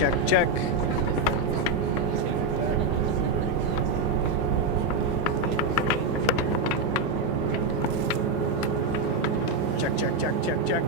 check, check. Check, check, check, check, check.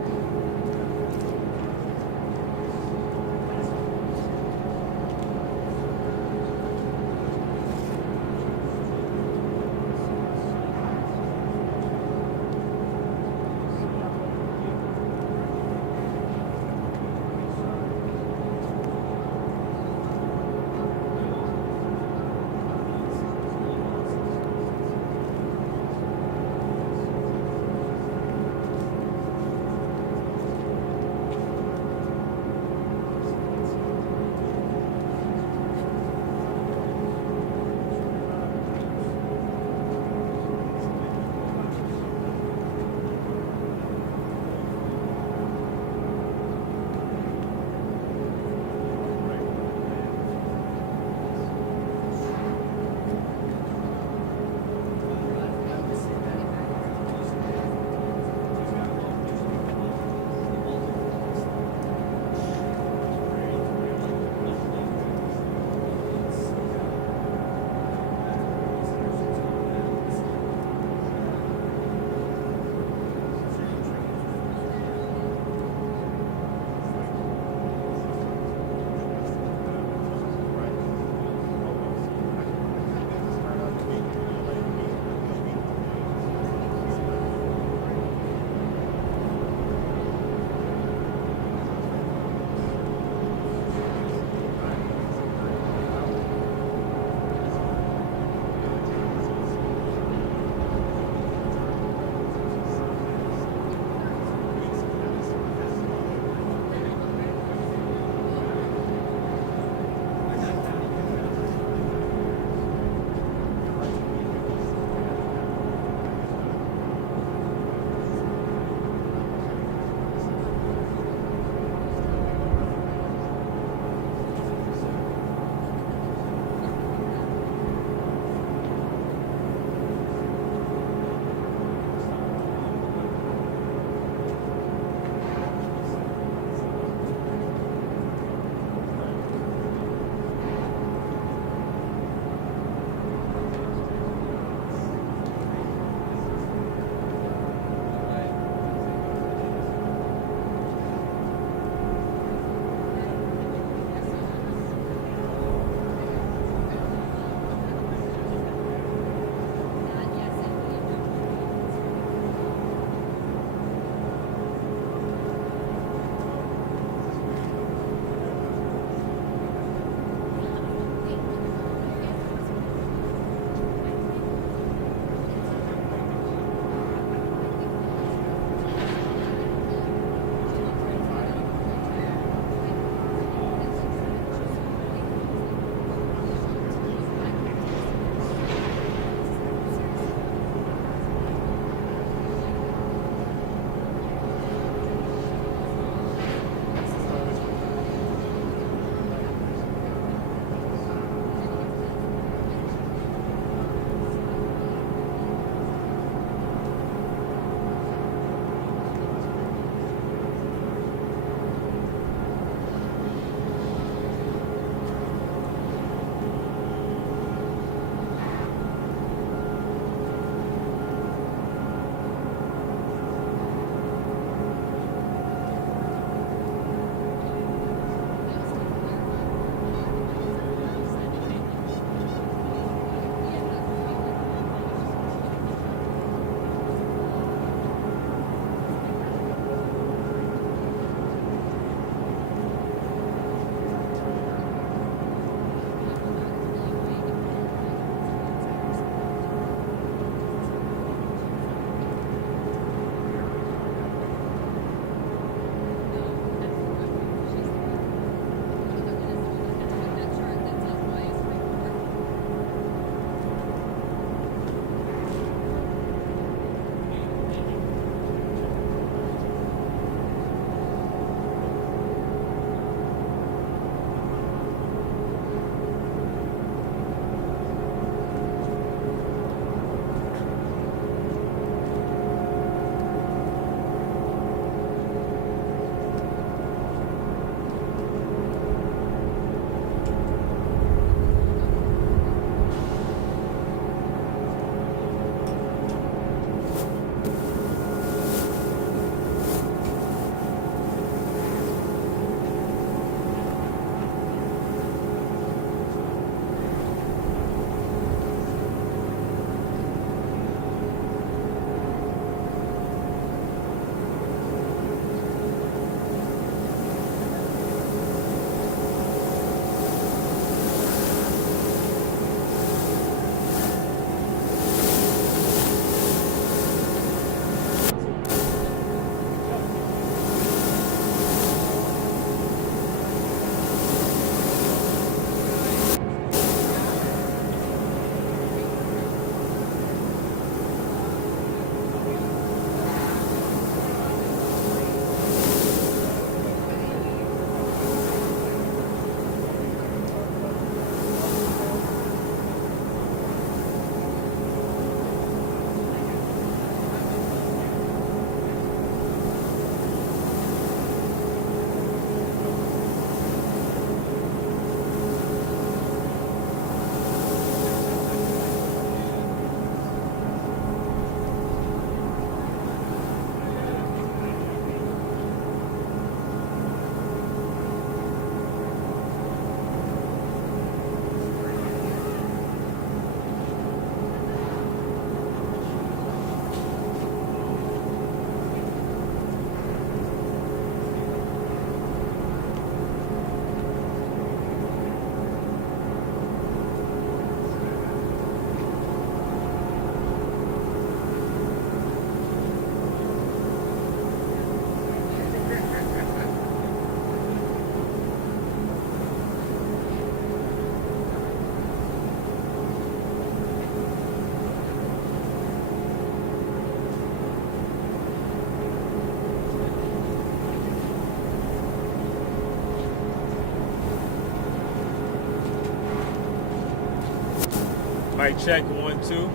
Mic check, 1, 2.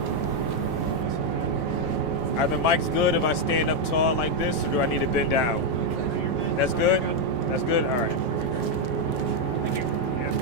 Are the mics good if I stand up tall like this, or do I need to bend down? That's good? That's good? All right. Thank you. Yeah.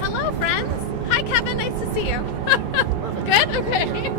Hello, friends. Hi, Kevin. Nice to see you. Good? Okay.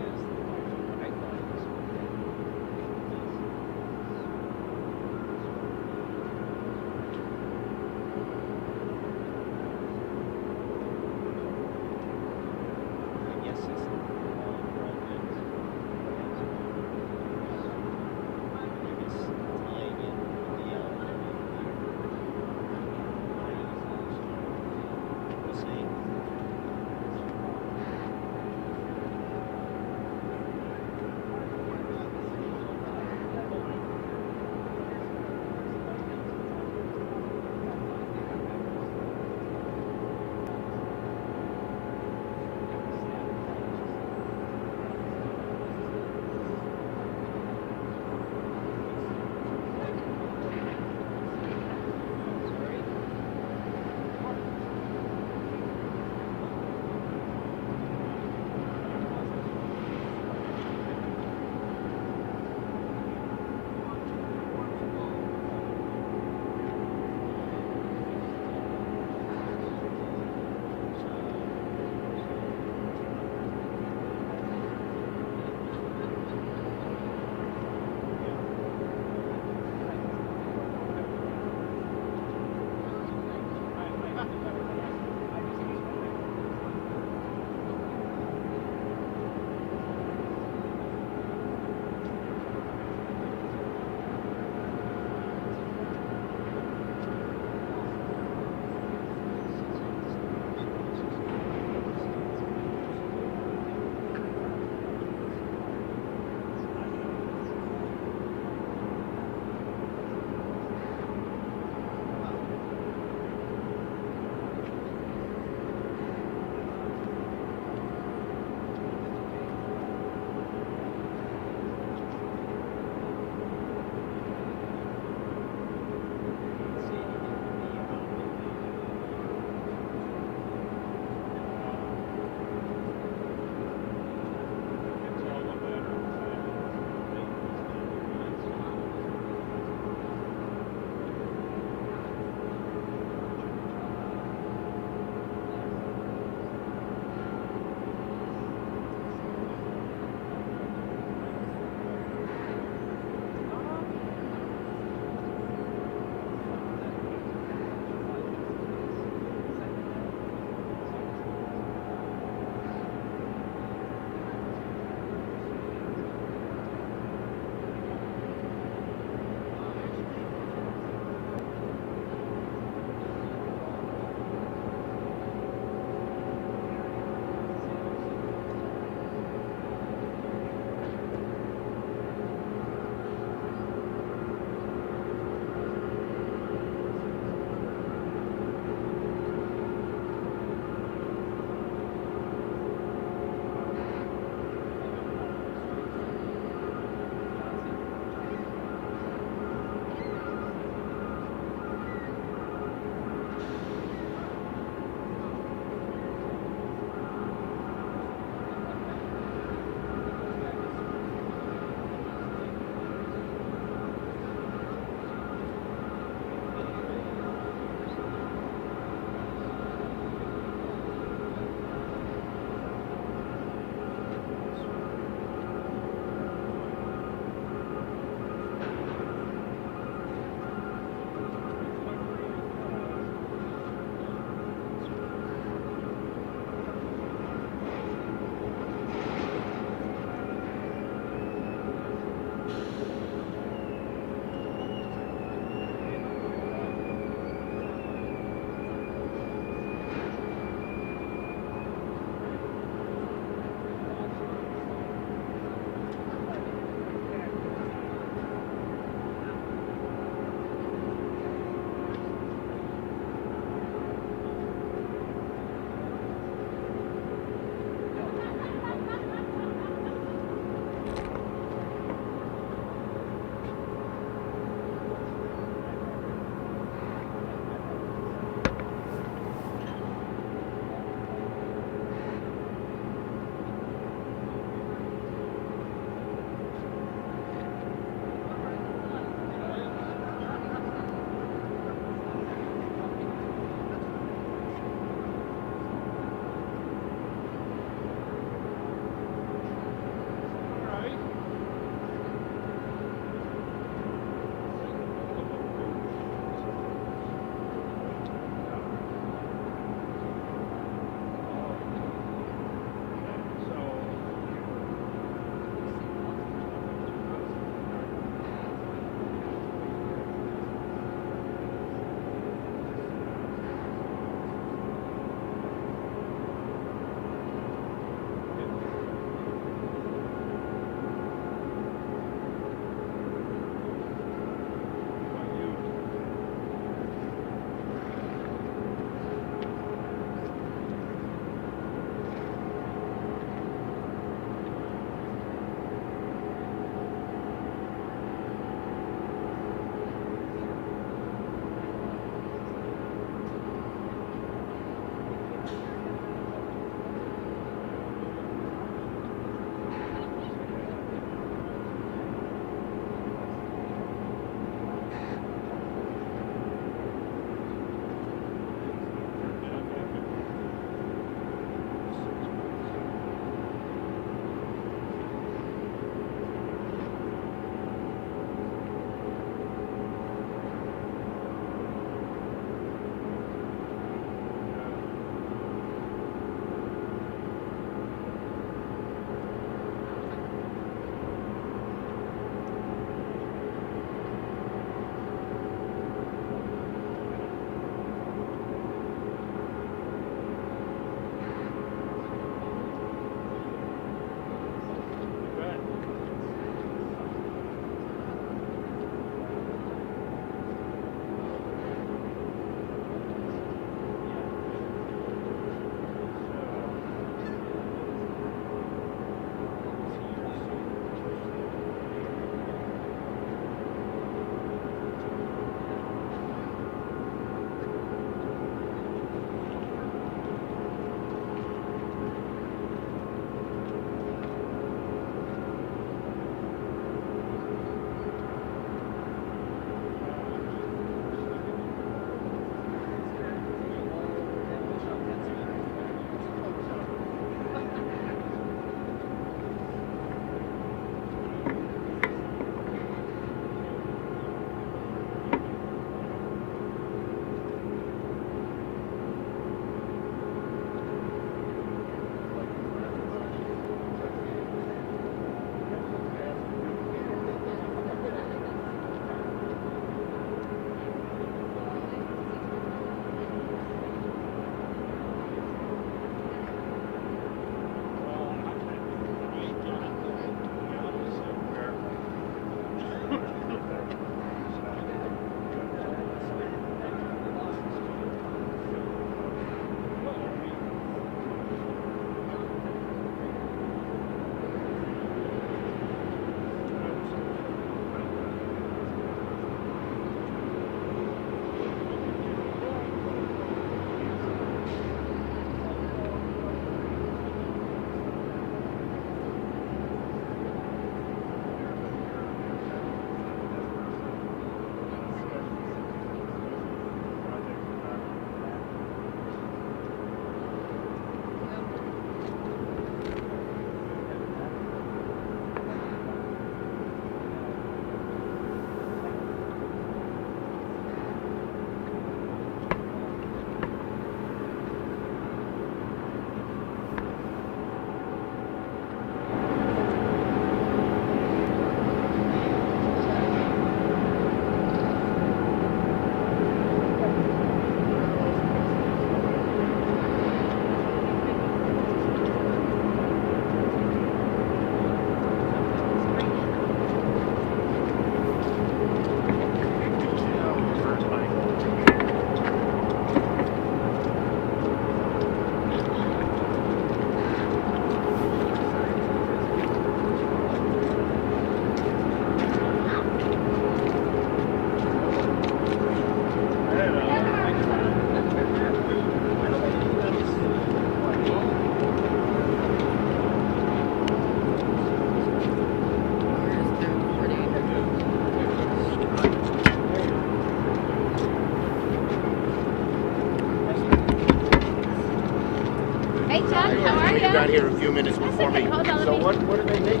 few minutes before me. Hold on, So what do they make?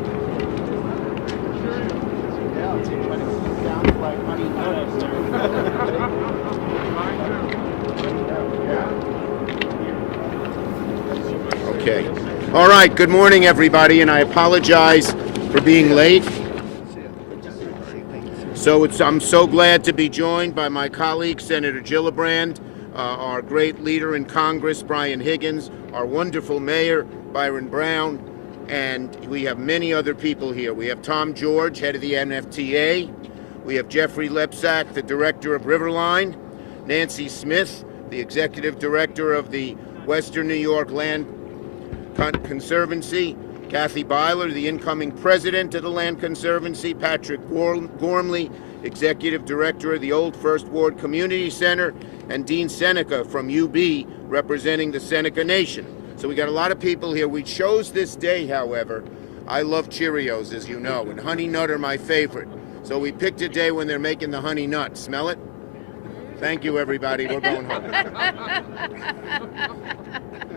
Yeah, it seems like it sounds like honey nuts. Okay. All right. Good morning, everybody, and I apologize for being late. So I'm so glad to be joined by my colleague, Senator Gillibrand, our great leader in Congress, Brian Higgins, our wonderful mayor, Byron Brown, and we have many other people here. We have Tom George, head of the NFTA. We have Jeffrey Lepsack, the Director of Riverline. Nancy Smith, the Executive Director of the Western New York Land Conservancy. Kathy Byler, the incoming president of the Land Conservancy. Patrick Gormley, Executive Director of the Old First Ward Community Center. And Dean Seneca from UB, representing the Seneca Nation. So we got a lot of people here. We chose this day, however. I love Cheerios, as you know, and Honey Nut are my favorite. So we picked a day when they're making the Honey Nut. Smell it? Thank you, everybody. We're going home.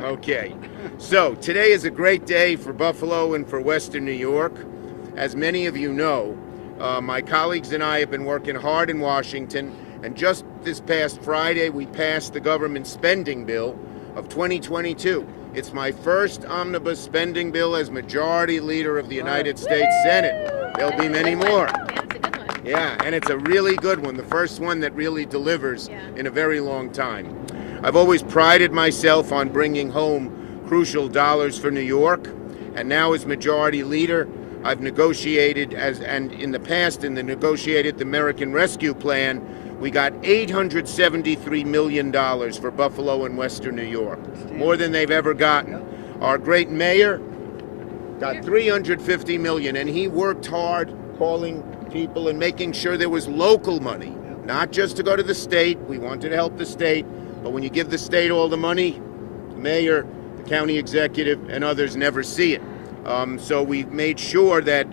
Okay. So today is a great day for Buffalo and for Western New York. As many of you know, my colleagues and I have been working hard in Washington, and just this past Friday we passed the government spending bill of 2022. It's my first omnibus spending bill as Majority Leader of the United States Senate. There'll be many more. Yeah, it's a good one. Yeah, and it's a really good one, the first one that really delivers in a very long time. I've always prided myself on bringing home crucial dollars for New York, and now as Majority Leader, I've negotiated, in the negotiated the American Rescue Plan, we got $873 million for Buffalo and Western New York, more than they've ever gotten. Our great mayor got $350 million, and he worked hard calling people and making sure there was local money, not just to go to the state. We wanted to help the state, but when you give the state all the money, the mayor, the county executive, and others never see it. So we made sure that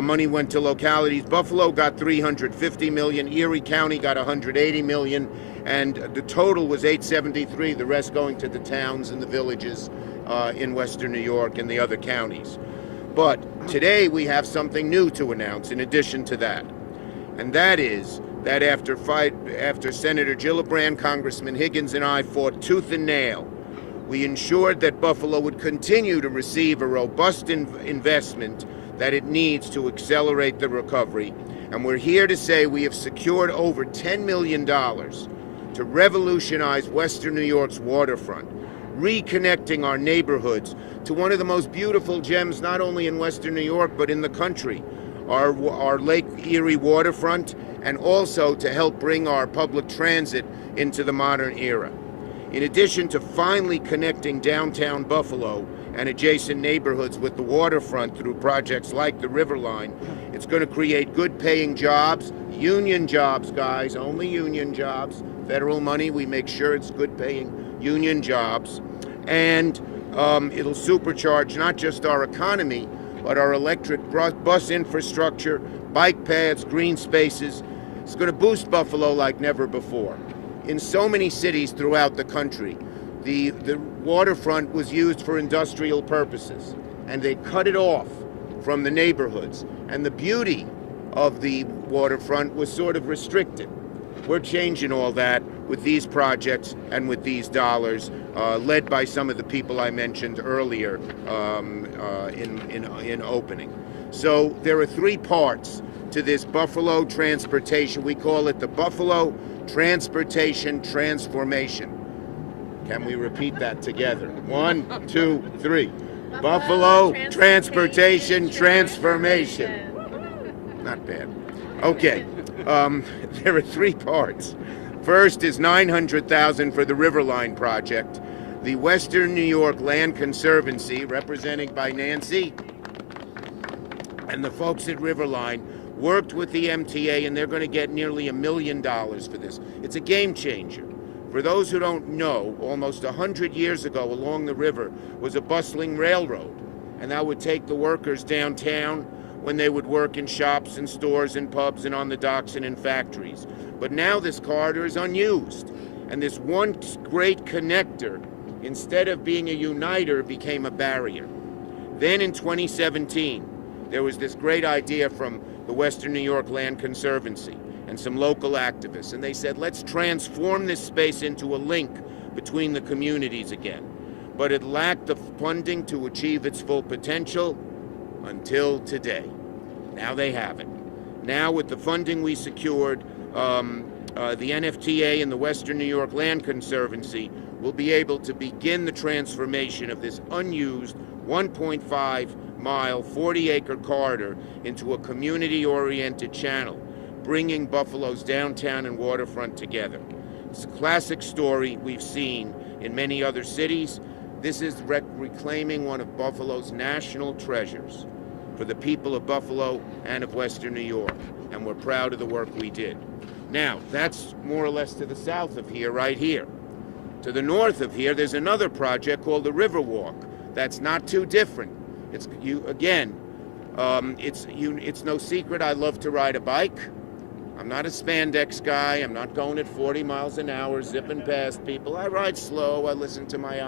money went to localities. Buffalo got $350 million, Erie County got $180 million, and the total was $873, the rest going to the towns and the villages in Western New York and the other counties. But today we have something new to announce in addition to that, and that is that after Senator Gillibrand, Congressman Higgins, and I fought tooth and nail, we ensured that Buffalo would continue to receive a robust investment that it needs to accelerate the recovery. And we're here to say we have secured over $10 million to revolutionize Western New York's waterfront, reconnecting our neighborhoods to one of the most beautiful gems, not only in Western New York, but in the country, our Lake Erie waterfront, and also to help bring our public transit into the modern era. In addition to finally connecting downtown Buffalo and adjacent neighborhoods with the waterfront through projects like the Riverline, it's going to create good-paying jobs, union jobs, guys, only union jobs. Federal money, we make sure it's good-paying union jobs. And it'll supercharge not just our economy, but our electric bus infrastructure, bike paths, green spaces. It's going to boost Buffalo like never before. In so many cities throughout the country, the waterfront was used for industrial purposes, and they cut it off from the neighborhoods, and the beauty of the waterfront was sort of restricted. We're changing all that with these projects and with these dollars, led by some of the people I mentioned earlier in opening. So there are three parts to this Buffalo transportation. We call it the Buffalo Transportation Transformation. Can we repeat that together? 1, 2, 3. Buffalo Transportation Transformation. Not bad. Okay. There are three parts. First is $900,000 for the Riverline project. The Western New York Land Conservancy, represented by Nancy, and the folks at Riverline worked with the MTA, and they're going to get nearly $1 million for this. It's a game changer. For those who don't know, almost 100 years ago along the river was a bustling railroad, and that would take the workers downtown when they would work in shops and stores and pubs and on the docks and in factories. But now this corridor is unused, and this one great connector, instead of being a uniter, became a barrier. Then in 2017, there was this great idea from the Western New York Land Conservancy and some local activists, and they said, let's transform this space into a link between the communities again. But it lacked the funding to achieve its full potential until today. Now they have it. Now with the funding we secured, the NFTA and the Western New York Land Conservancy will be able to begin the transformation of this unused 1.5-mile, 40-acre corridor into a community-oriented channel, bringing Buffalo's downtown and waterfront together. It's a classic story we've seen in many other cities. This is reclaiming one of Buffalo's national treasures for the people of Buffalo and of Western New York, and we're proud of the work we did. Now, that's more or less to the south of here, right here. To the north of here, there's another project called the Riverwalk. That's not too different. It's no secret I love to ride a bike. I'm not a spandex guy. I'm not going at 40 miles an hour, zipping past people. I ride slow. I listen to my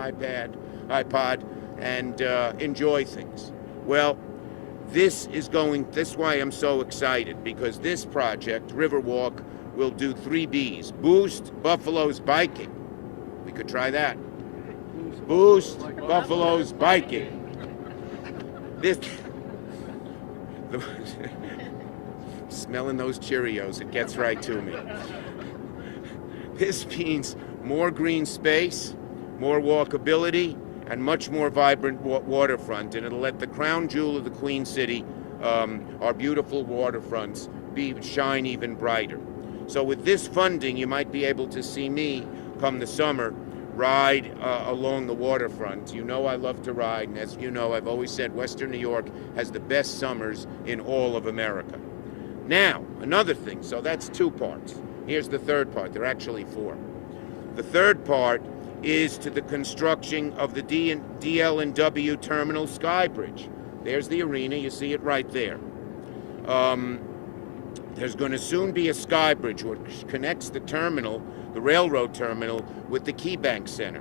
iPod, and enjoy things. Well, this is why I'm so excited, because this project, Riverwalk, will do 3 B's. Boost Buffalo's biking. We could try that. Boost Buffalo's biking. Smelling those Cheerios, it gets right to me. This means more green space, more walkability, and much more vibrant waterfront, and it'll let the crown jewel of the Queen City, our beautiful waterfronts, shine even brighter. So with this funding, you might be able to see me, come the summer, ride along the waterfront. You know I love to ride, and as you know, I've always said Western New York has the best summers in all of America. Now, another thing, so that's 2 parts. Here's the third part. There are actually 4. The third part is to the construction of the Dlnw Terminal Sky Bridge. There's the arena. You see it right there. There's going to soon be a sky bridge which connects the terminal, the railroad terminal, with the KeyBank Center.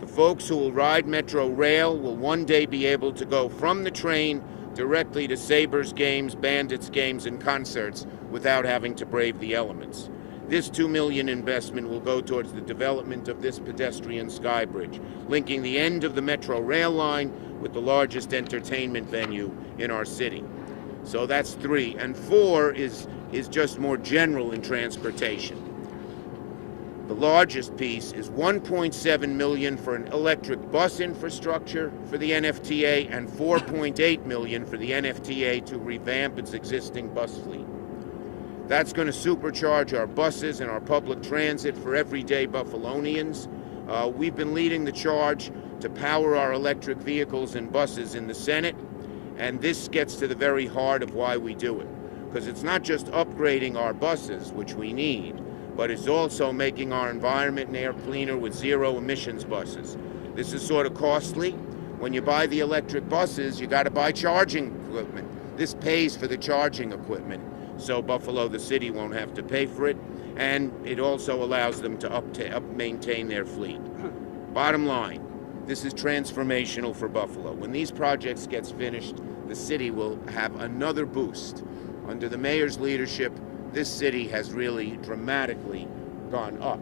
The folks who will ride Metro Rail will one day be able to go from the train directly to Sabres games, Bandits games, and concerts without having to brave the elements. This $2 million investment will go towards the development of this pedestrian sky bridge, linking the end of the Metro Rail line with the largest entertainment venue in our city. So that's 3. And 4 is just more general in transportation. The largest piece is $1.7 million for an electric bus infrastructure for the NFTA and $4.8 million for the NFTA to revamp its existing bus fleet. That's going to supercharge our buses and our public transit for everyday Buffalonians. We've been leading the charge to power our electric vehicles and buses in the Senate, and this gets to the very heart of why we do it. Because it's not just upgrading our buses, which we need, but it's also making our environment and air cleaner with zero emissions buses. This is sort of costly. When you buy the electric buses, you got to buy charging equipment. This pays for the charging equipment, so Buffalo, the city, won't have to pay for it, and it also allows them to maintain their fleet. Bottom line, this is transformational for Buffalo. When these projects get finished, the city will have another boost. Under the mayor's leadership, this city has really dramatically gone up.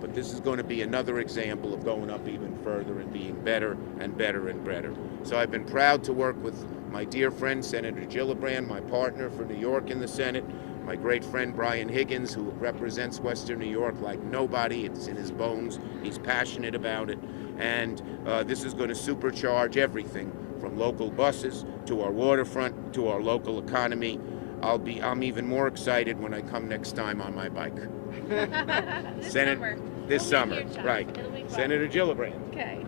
But this is going to be another example of going up even further and being better and better and better. So I've been proud to work with my dear friend, Senator Gillibrand, my partner for New York in the Senate, my great friend Brian Higgins, who represents Western New York like nobody. It's in his bones. He's passionate about it. And this is going to supercharge everything from local buses to our waterfront to our local economy. I'm even more excited when I come next time on my bike. This summer, right. Senator Gillibrand. Okay.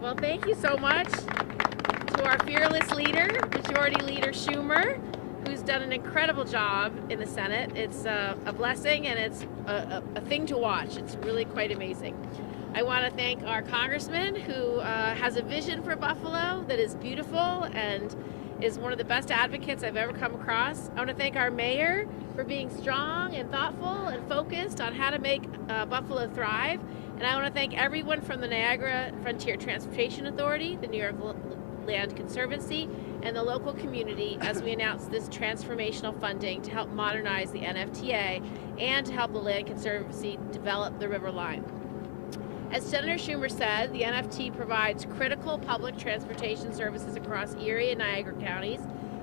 Well, thank you so much to our fearless leader, Majority Leader Schumer, who's done an incredible job in the Senate. It's a blessing, and it's a thing to watch. It's really quite amazing. I want to thank our congressman who has a vision for Buffalo that is beautiful and is one of the best advocates I've ever come across. I want to thank our mayor for being strong and thoughtful and focused on how to make Buffalo thrive. And I want to thank everyone from the Niagara Frontier Transportation Authority, the New York Land Conservancy and the local community as we announce this transformational funding to help modernize the NFTA and to help the Land Conservancy develop the Riverline. As Senator Schumer said, the NFT provides critical public transportation services across Erie and Niagara counties,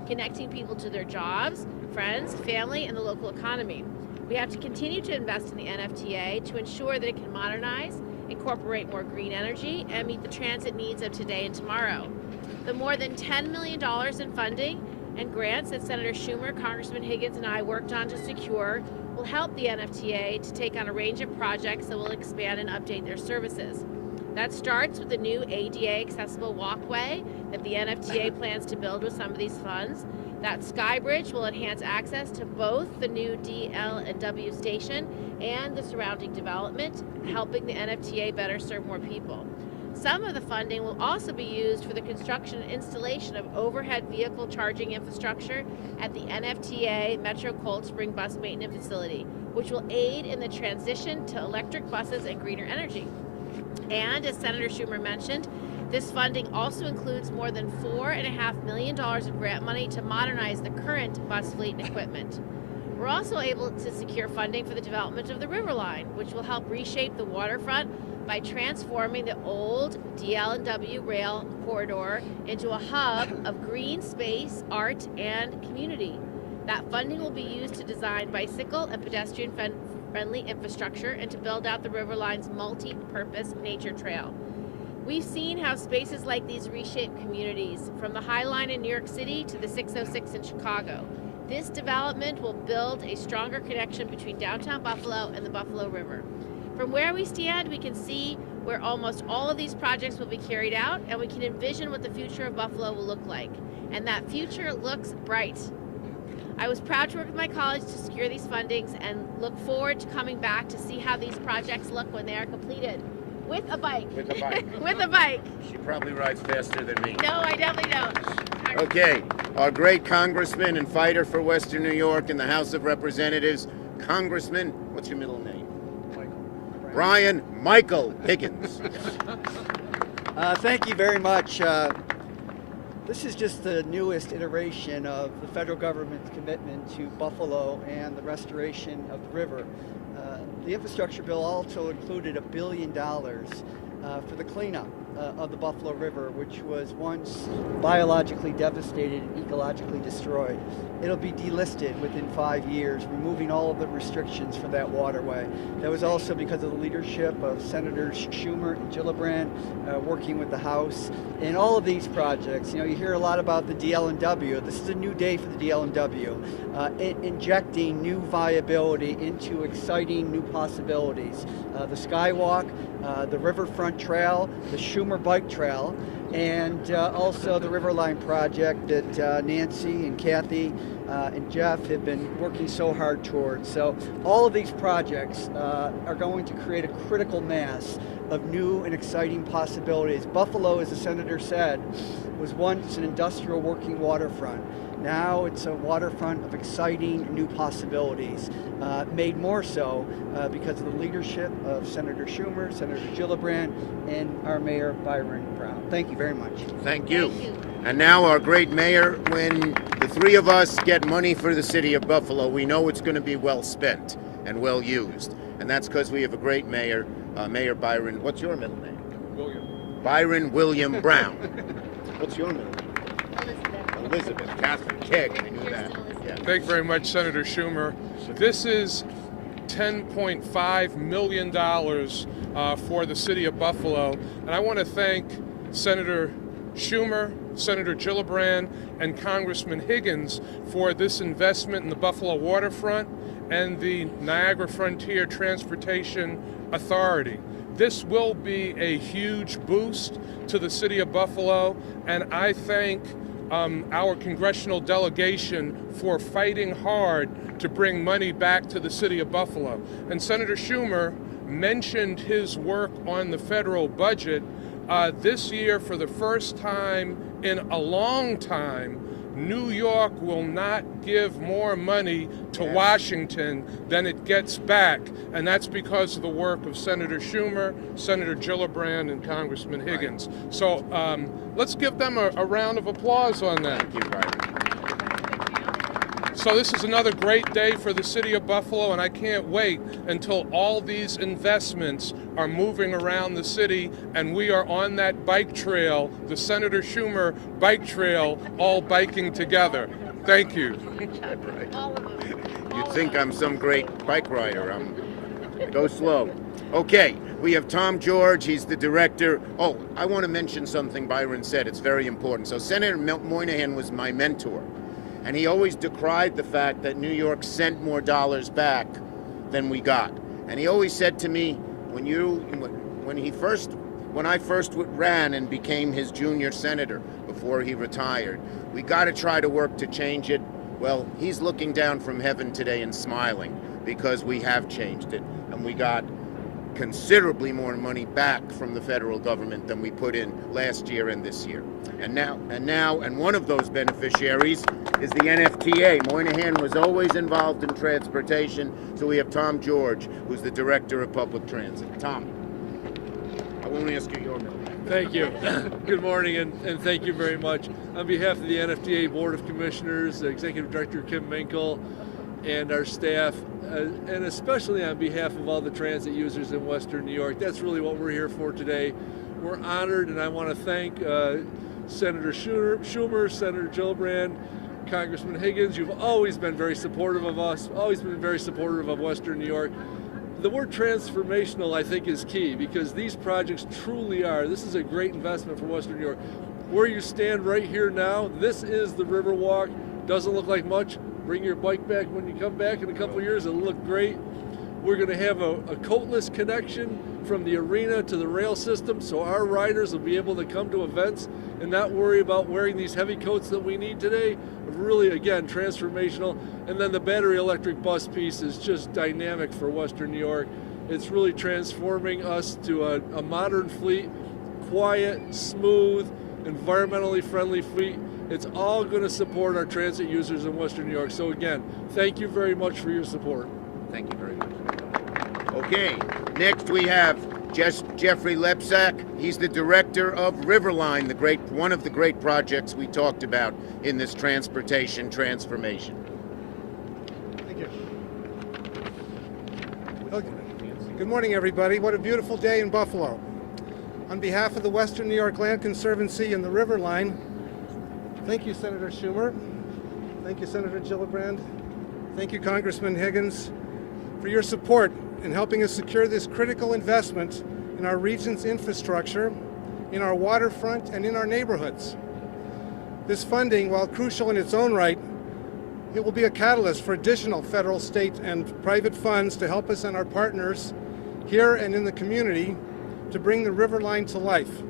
connecting people to their jobs, friends, family, and the local economy. We have to continue to invest in the NFTA to ensure that it can modernize, incorporate more green energy, and meet the transit needs of today and tomorrow. The more than $10 million in funding and grants that Senator Schumer, Congressman Higgins, and I worked on to secure will help the NFTA to take on a range of projects that will expand and update their services. That starts with the new ADA accessible walkway that the NFTA plans to build with some of these funds. That Sky Bridge will enhance access to both the new Dlnw station and the surrounding development, helping the NFTA better serve more people. Some of the funding will also be used for the construction and installation of overhead vehicle charging infrastructure at the NFTA Metro Cold Spring Bus Maintenance Facility, which will aid in the transition to electric buses and greener energy. And as Senator Schumer mentioned, this funding also includes more than $4.5 million in grant money to modernize the current bus fleet and equipment. We're also able to secure funding for the development of the Riverline, which will help reshape the waterfront by transforming the old Dlnw rail corridor into a hub of green space, art, and community. That funding will be used to design bicycle and pedestrian-friendly infrastructure and to build out the Riverline's multi-purpose nature trail. We've seen how spaces like these reshape communities, from the High Line in New York City to the 606 in Chicago. This development will build a stronger connection between downtown Buffalo and the Buffalo River. From where we stand, we can see where almost all of these projects will be carried out, and we can envision what the future of Buffalo will look like. And that future looks bright. I was proud to work with my college to secure these fundings and look forward to coming back to see how these projects look when they are completed. With a bike. With a bike. With a bike. She probably rides faster than me. No, I definitely don't. Okay, our great congressman and fighter for Western New York in the House of Representatives, Congressman, what's your middle name? Brian Michael Higgins. Thank you very much. This is just the newest iteration of the federal government's commitment to Buffalo and the restoration of the river. The infrastructure bill also included $1 billion for the cleanup of the Buffalo River, which was once biologically devastated and ecologically destroyed. It'll be delisted within 5 years, removing all of the restrictions for that waterway. That was also because of the leadership of Senators Schumer and Gillibrand, working with the House. And all of these projects, you hear a lot about the Dlnw. This is a new day for the Dlnw, injecting new viability into exciting new possibilities. The Skywalk, the Riverfront Trail, the Schumer Bike Trail, and also the Riverline project that Nancy and Kathy and Jeff have been working so hard towards. So all of these projects are going to create a critical mass of new and exciting possibilities. Buffalo, as the senator said, was once an industrial working waterfront. Now it's a waterfront of exciting new possibilities, made more so because of the leadership of Senator Schumer, Senator Gillibrand, and our Mayor Byron Brown. Thank you very much. Thank you. And now our great mayor, when the three of us get money for the city of Buffalo, we know it's going to be well spent and well used. And that's because we have a great mayor, Mayor Byron. What's your middle name? William. Byron William Brown. What's your middle name? Elizabeth Catherine Kegg. I knew that. Yeah. Thank you very much, Senator Schumer. This is $10.5 million for the city of Buffalo. And I want to thank Senator Schumer, Senator Gillibrand, and Congressman Higgins for this investment in the Buffalo waterfront and the Niagara Frontier Transportation Authority. This will be a huge boost to the city of Buffalo, and I thank our congressional delegation for fighting hard to bring money back to the city of Buffalo. And Senator Schumer mentioned his work on the federal budget. This year, for the first time in a long time, New York will not give more money to Washington than it gets back, and that's because of the work of Senator Schumer, Senator Gillibrand, and Congressman Higgins. So let's give them a round of applause on that. Thank you, Byron. So this is another great day for the city of Buffalo, and I can't wait until all these investments are moving around the city and we are on that bike trail, the Senator Schumer bike trail, all biking together. Thank you. All of them. You'd think I'm some great bike rider. Go slow. Okay, we have Tom George. He's the director. Oh, I want to mention something Byron said. It's very important. So Senator Moynihan was my mentor, and he always decried the fact that New York sent more dollars back than we got. And he always said to me, when I first ran and became his junior senator before he retired, we got to try to work to change it. Well, he's looking down from heaven today and smiling because we have changed it, and we got considerably more money back from the federal government than we put in last year and this year. And one of those beneficiaries is the NFTA. Moynihan was always involved in transportation, so we have Tom George, who's the Director of Public Transit. Tom, I won't ask you your name. Thank you. Good morning, and thank you very much. On behalf of the NFTA Board of Commissioners, Executive Director Kim Minkle, and our staff, and especially on behalf of all the transit users in Western New York, that's really what we're here for today. We're honored, and I want to thank Senator Schumer, Senator Gillibrand, Congressman Higgins. You've always been very supportive of us, always been very supportive of Western New York. The word transformational, I think, is key because these projects truly are. This is a great investment for Western New York. Where you stand right here now, this is the Riverwalk. Doesn't look like much. Bring your bike back when you come back in a couple of years. It'll look great. We're going to have a coatless connection from the arena to the rail system, so our riders will be able to come to events and not worry about wearing these heavy coats that we need today. Really, again, transformational. And then the battery electric bus piece is just dynamic for Western New York. It's really transforming us to a modern fleet, quiet, smooth, environmentally friendly fleet. It's all going to support our transit users in Western New York. So again, thank you very much for your support. Thank you very much. Okay, next we have Jeffrey Lepsak. He's the Director of Riverline, one of the great projects we talked about in this transportation transformation. Thank you. Okay. Good morning, everybody. What a beautiful day in Buffalo. On behalf of the Western New York Land Conservancy and the Riverline, thank you, Senator Schumer. Thank you, Senator Gillibrand. Thank you, Congressman Higgins, for your support in helping us secure this critical investment in our region's infrastructure, in our waterfront, and in our neighborhoods. This funding, while crucial in its own right, it will be a catalyst for additional federal, state, and private funds to help us and our partners here and in the community to bring the Riverline to life.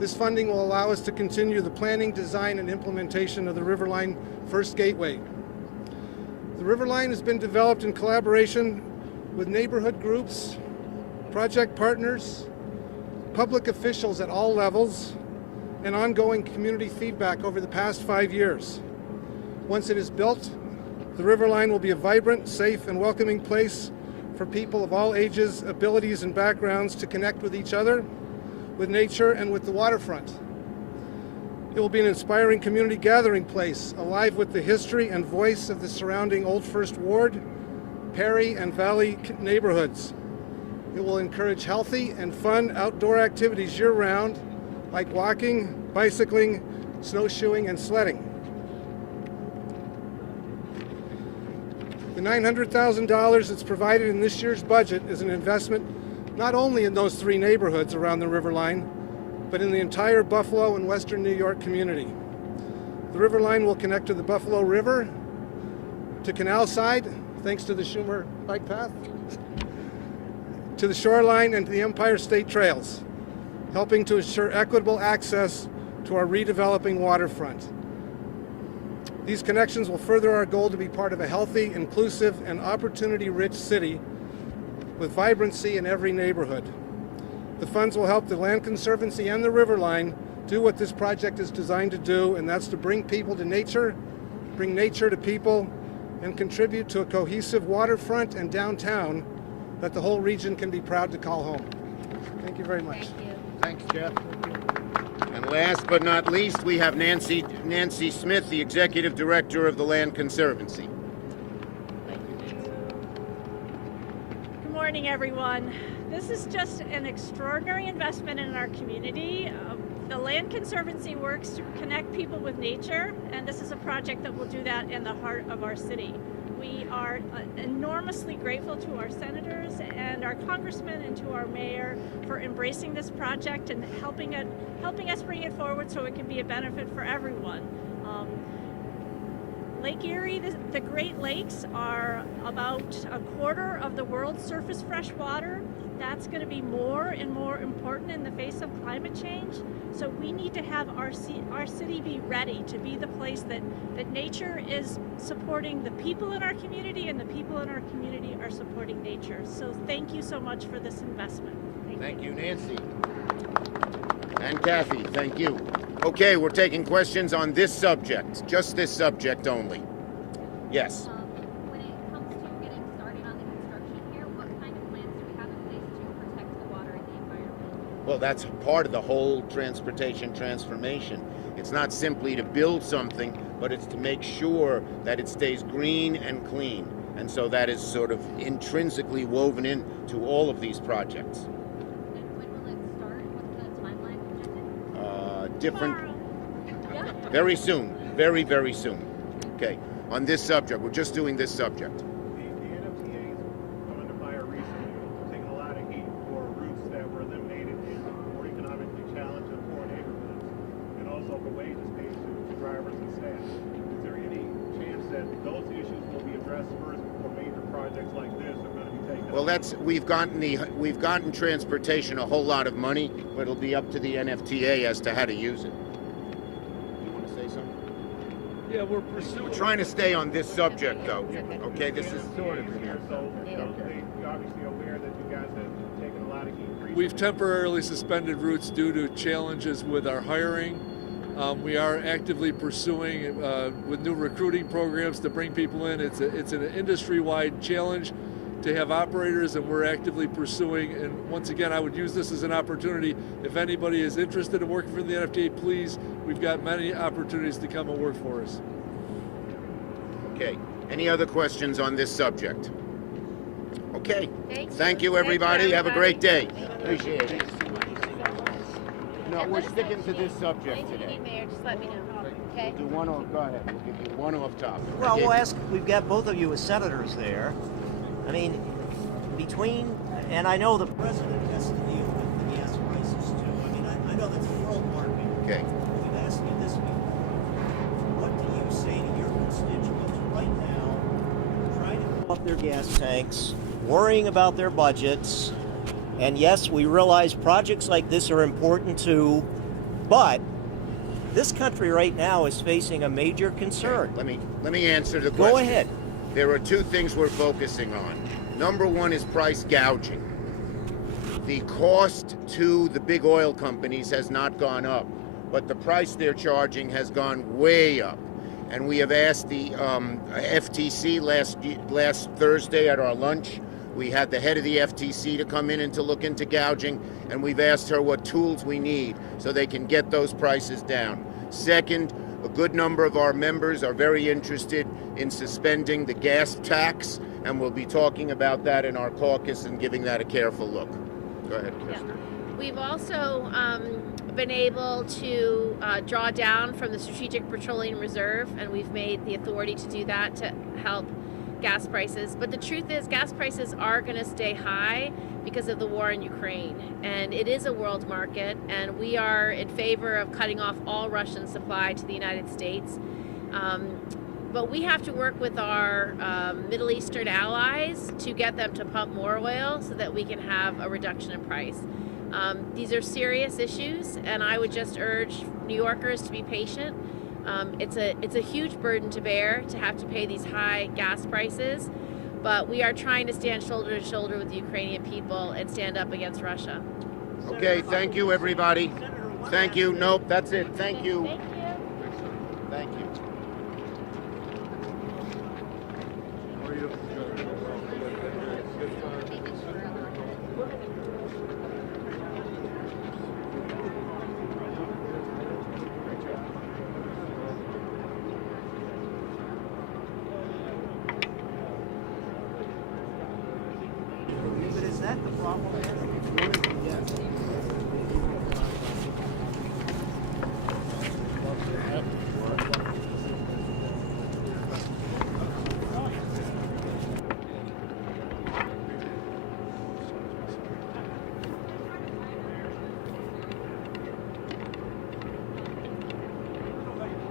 This funding will allow us to continue the planning, design, and implementation of the Riverline First Gateway. The Riverline has been developed in collaboration with neighborhood groups, project partners, public officials at all levels, and ongoing community feedback over the past 5 years. Once it is built, the Riverline will be a vibrant, safe, and welcoming place for people of all ages, abilities, and backgrounds to connect with each other, with nature, and with the waterfront. It will be an inspiring community gathering place, alive with the history and voice of the surrounding Old First Ward, Perry, and Valley neighborhoods. It will encourage healthy and fun outdoor activities year-round, like walking, bicycling, snowshoeing, and sledding. The $900,000 that's provided in this year's budget is an investment not only in those 3 neighborhoods around the Riverline, but in the entire Buffalo and Western New York community. The Riverline will connect to the Buffalo River, to Canal Side, thanks to the Schumer bike path, to the shoreline and to the Empire State Trails, helping to ensure equitable access to our redeveloping waterfront. These connections will further our goal to be part of a healthy, inclusive, and opportunity-rich city with vibrancy in every neighborhood. The funds will help the Land Conservancy and the Riverline do what this project is designed to do, and that's to bring people to nature, bring nature to people, and contribute to a cohesive waterfront and downtown that the whole region can be proud to call home. Thank you very much. Thank you. Thanks, Jeff. And last but not least, we have Nancy Smith, the Executive Director of the Land Conservancy. Good morning, everyone. This is just an extraordinary investment in our community. The Land Conservancy works to connect people with nature, and this is a project that will do that in the heart of our city. We are enormously grateful to our senators and our congressmen and to our mayor for embracing this project and helping us bring it forward so it can be a benefit for everyone. Lake Erie, the Great Lakes are about a quarter of the world's surface fresh water. That's going to be more and more important in the face of climate change. So we need to have our city be ready to be the place that nature is supporting the people in our community, and the people in our community are supporting nature. So thank you so much for this investment. Thank you, Nancy. And Kathy, thank you. Okay, we're taking questions on this subject, just this subject only. Yes. When it comes to getting started on the construction here, what kind of plans do we have in place to protect the water and the environment? Well, that's part of the whole transportation transformation. It's not simply to build something, but it's to make sure that it stays green and clean. And so that is sort of intrinsically woven into all of these projects. And when will it start? What's the timeline projected? Different. Yeah. Very soon. Very, very soon. Okay. On this subject, we're just doing this subject. The NFTA's come under fire recently, taking a lot of heat for routes that were eliminated in more economically challenged and poor neighborhoods, and also for wages paid to drivers and staff. Is there any chance that those issues will be addressed first before major projects like this are going to be taken? Well, we've gotten transportation a whole lot of money, but it'll be up to the NFTA as to how to use it. You want to say something? Yeah, we're pursuing. We're trying to stay on this subject, though. Okay, this is sort of here, so you're obviously aware that you guys have taken a lot of heat recently. We've temporarily suspended routes due to challenges with our hiring. We are actively pursuing with new recruiting programs to bring people in. It's an industry-wide challenge to have operators, and we're actively pursuing. And once again, I would use this as an opportunity. If anybody is interested in working for the NFTA, please, we've got many opportunities to come and work for us. okay. Any other questions on this subject? Okay. Thank you. Thank you, everybody. Have a great day. Thank you. Appreciate it. No, we're sticking to this subject Anything you today. need, Mayor, just let me know. Okay? Do one off. Go ahead. We'll give you one off top. Well, we'll ask, we've got both of you as senators there. I mean, and I know the president has to deal with the gas prices too. I mean, I know that's a world market. Okay. We've asked you this before. What do you say to your constituents right now, trying to fill up their gas tanks, worrying about their budgets? And yes, we realize projects like this are important too, but this country right now is facing a major concern. Let me answer the question. Go ahead. There are two things we're focusing on. Number one is price gouging. The cost to the big oil companies has not gone up, but the price they're charging has gone way up. And we have asked the FTC last Thursday at our lunch. We had the head of the FTC to come in and to look into gouging, and we've asked her what tools we need so they can get those prices down. Second, a good number of our members are very interested in suspending the gas tax, and we'll be talking about that in our caucus and giving that a careful look. Go ahead, Kirsten. Yeah. We've also been able to draw down from the Strategic Petroleum Reserve, and we've made the authority to do that to help gas prices. But the truth is, gas prices are going to stay high because of the war in Ukraine, and it is a world market, and we are in favor of cutting off all Russian supply to the United States. But we have to work with our Middle Eastern allies to get them to pump more oil so that we can have a reduction in price. These are serious issues, and I would just urge New Yorkers to be patient. It's a huge burden to bear to have to pay these high gas prices, but we are trying to stand shoulder to shoulder with the Ukrainian people and stand up against Russia. Okay, thank you, everybody. Senator, Thank you. Nope, that's it. Thank you. Thank you. Thank you. But is that the problem?